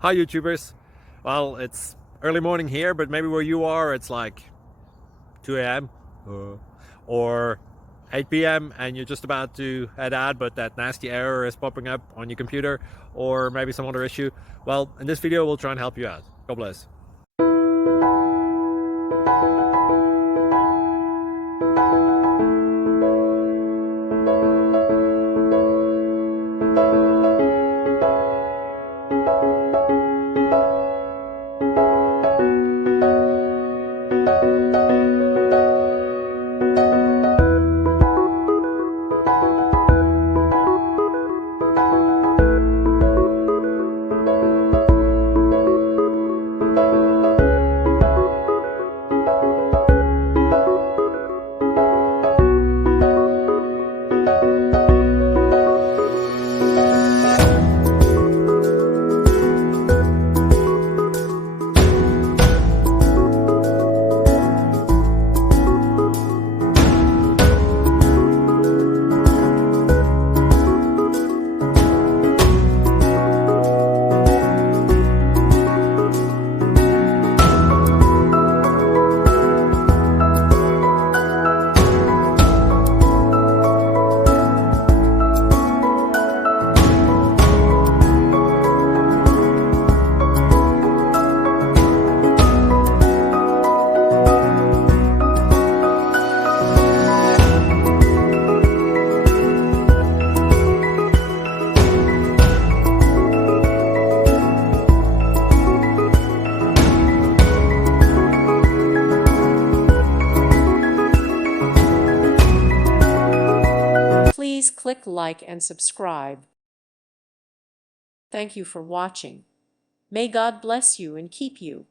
Hi YouTubers. Well, it's early morning here, but maybe where you are it's like 2 a.m. or 8 p.m. and you're just about to head out, but that nasty error is popping up on your computer, or maybe some other issue. Well, in this video we'll try and help you out. God bless. Please click like and subscribe. Thank you for watching. May God bless you and keep you.